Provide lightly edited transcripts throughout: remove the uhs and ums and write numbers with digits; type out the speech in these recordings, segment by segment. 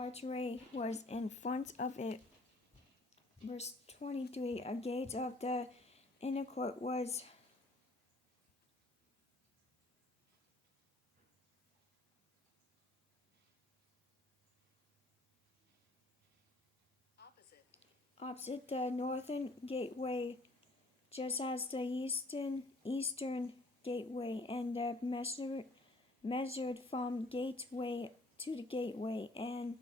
archway was in front of it. Verse 23, a gate of the inner court was opposite the northern gateway, just as the eastern gateway, and the measured from gateway to the gateway and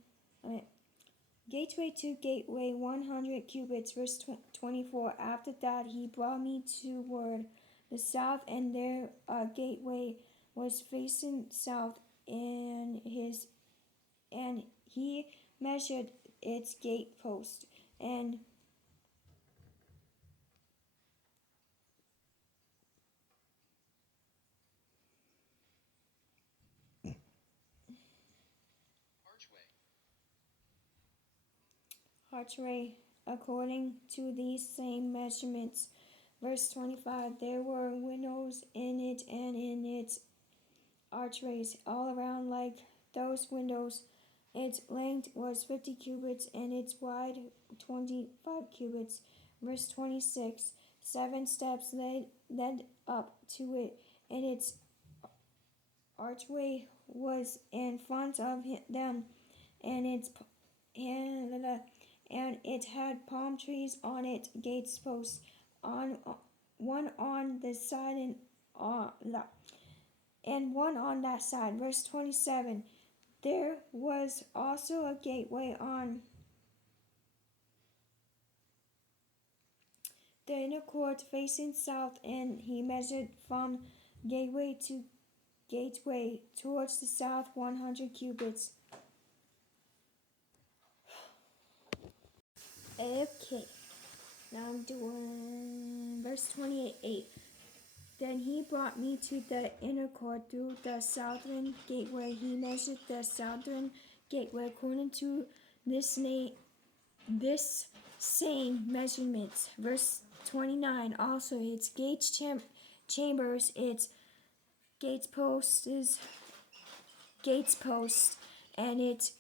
gateway to gateway 100 cubits. Verse 24. After that he brought me toward the south, and there a gateway was facing south, and he measured its gate post and archway according to these same measurements. Verse 25. There were windows in it and in its archways all around like those windows. Its length was 50 cubits and its wide 25 cubits. Verse 26. 7 steps led up to it, and its archway was in front of them, and it had palm trees on its gates posts, on one on this side and one on that side. Verse 27. There was also a gateway on the inner court facing south, and he measured from gateway to gateway towards the south 100 cubits. Okay, now I'm doing verse 28. Then he brought me to the inner court through the southern gateway. He measured the southern gateway according to this same measurements. Verse 29. Also its gates, chambers, its gates posts, and its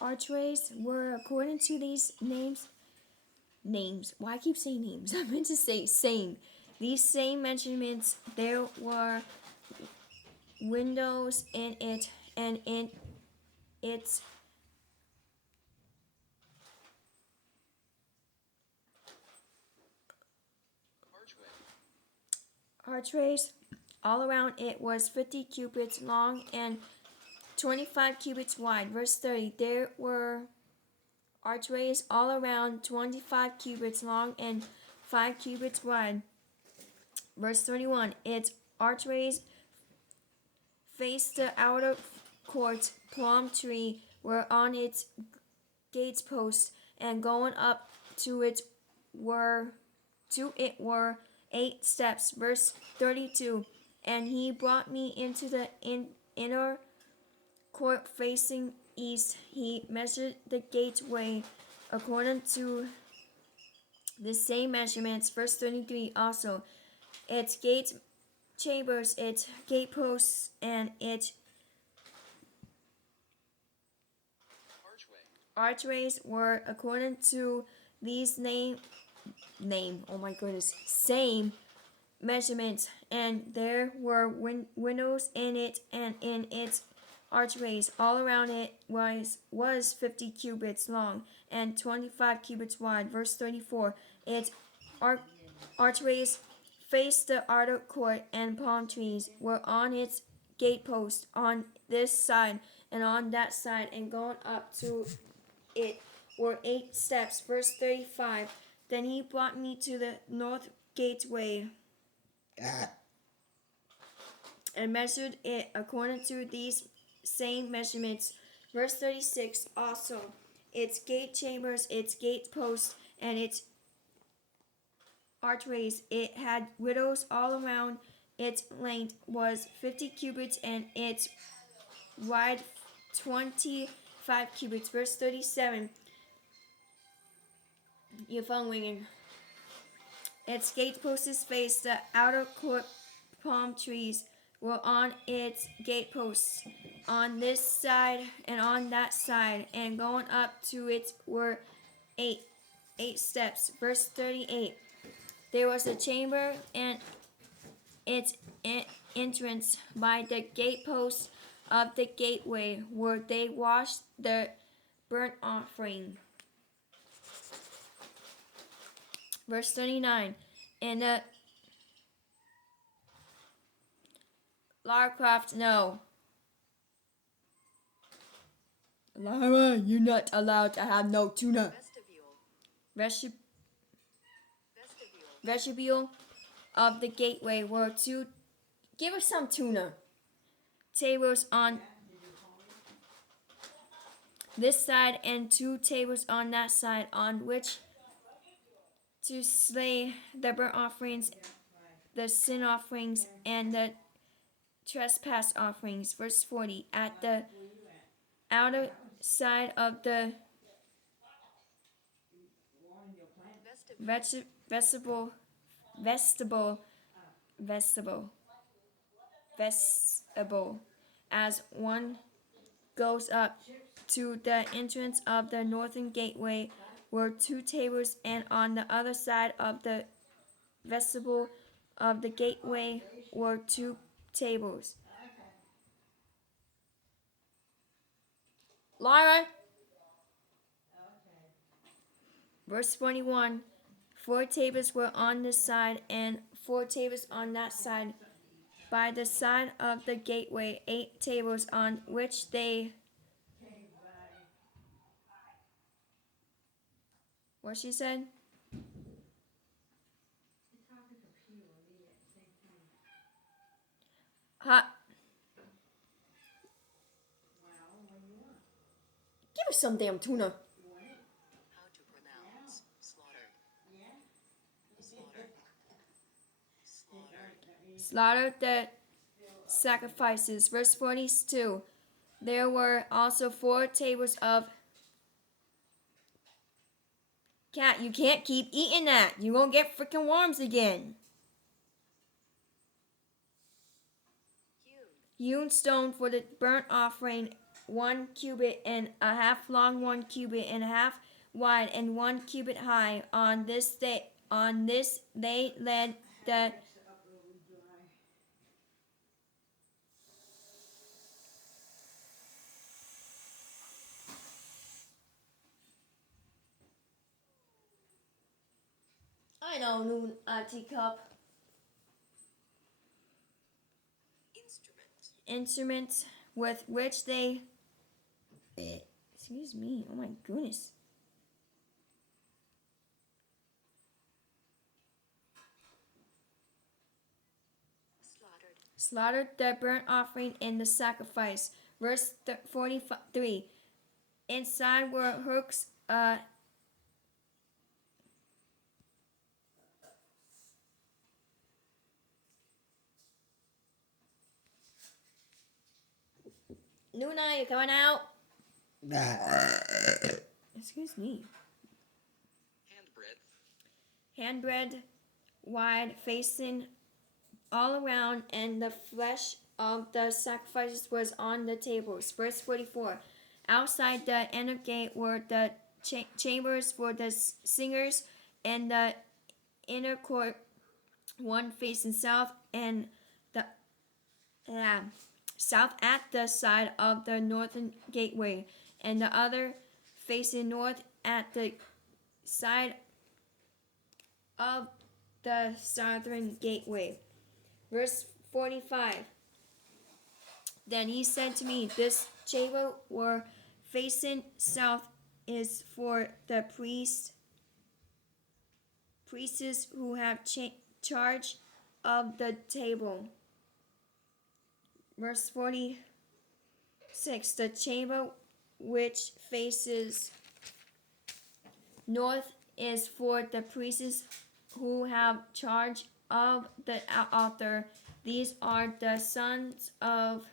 archways were according to these names. Why I keep saying names? I meant to say same. These same measurements. There were windows in it and in its archways all around. It was 50 cubits long and 25 cubits wide. Verse 30. There were archways all around, 25 cubits long and 5 cubits wide. Verse 31. Its archways faced the outer court. Palm tree were on its gates posts, and going up to it were 8 steps. Verse 32. And he brought me into the inner court facing east. He measured the gateway according to the same measurements. Verse 33. Also its gate chambers, its gate posts, and its archways were according to these same measurements, and there were windows in it and in its archways all around. It was 50 cubits long and 25 cubits wide. Verse 34. Its archways faced the outer court, and palm trees were on its gateposts on this side and on that side, and going up to it were 8 steps. Verse 35. Then he brought me to the north gateway and measured it according to these same measurements. Verse 36. Also its gate chambers, its gate posts, and its archways. It had windows all around. Its length was 50 cubits and its wide 25 cubits. Verse 37. Your phone ringing. Its gateposts faced the outer court. Palm trees were on its gateposts, on this side and on that side, and going up to it were eight steps. Verse 38. There was a chamber and its entrance by the gatepost of the gateway, where they washed the burnt offering. Verse 39. And the Lara Croft, no. Lara, you're not allowed to have no tuna. Vestibule. Vestibule of the gateway were two. Give us some tuna. Tables on this side and two tables on that side, on which to slay the burnt offerings, the sin offerings, and the trespass offerings. Verse 40. At the outer side of the vestibule, as one goes up to the entrance of the northern gateway, were two tables, and on the other side of the vestibule of the gateway were two tables. Laura. Verse 41. 4 tables were on this side, and 4 tables on that side. By the side of the gateway, 8 tables on which they. What she said? Hot. Give us some damn tuna. How to pronounce slaughter. Slaughtered the sacrifices. Verse 42. There were also 4 tables of. Cat, you can't keep eating that. You won't get freaking worms again. Hewn stone for the burnt offering, 1 cubit and a half long, 1 cubit and a half wide, and 1 cubit high. On this they led the. I know, noon teacup. Instruments with which they. Excuse me. Oh my goodness. Slaughtered the burnt offering and the sacrifice. Verse 43. Inside were hooks. Luna, you coming out? Excuse me. Handbread, wide, facing all around, and the flesh of the sacrifices was on the tables. Verse 44. Outside the inner gate were the chambers for the singers, and the inner court, one facing south, and the south at the side of the northern gateway, and the other facing north at the side of the southern gateway. Verse 45. Then he said to me, this chamber were facing south is for the priests who have charge of the table. Verse 46. The chamber which faces north is for the priests who have charge of the altar. These are the sons of